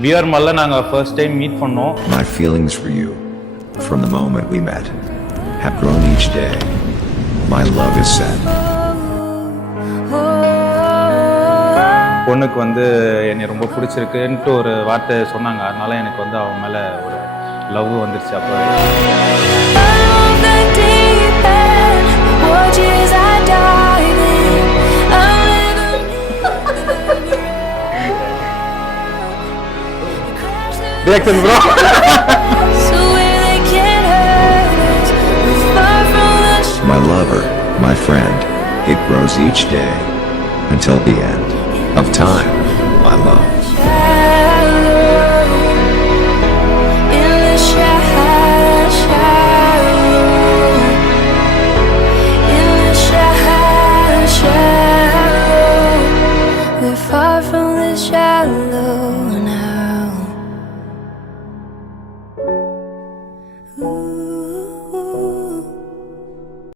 விஆர் மால்ல நாங்க first time meet பண்ணோம். My feelings for you, from the moment we met, have grown each day. My love is set. பொண்ணுக்கு வந்து என்னை ரொம்ப பிடிச்சிருக்குன்ட்டு ஒரு வார்த்தை சொன்னாங்க. அதனால எனக்கு வந்து அவன் மேல ஒரு லவ் வந்துருச்சு. அப்போ reaction bro. My lover, my friend, it grows each day until the end of time. My love.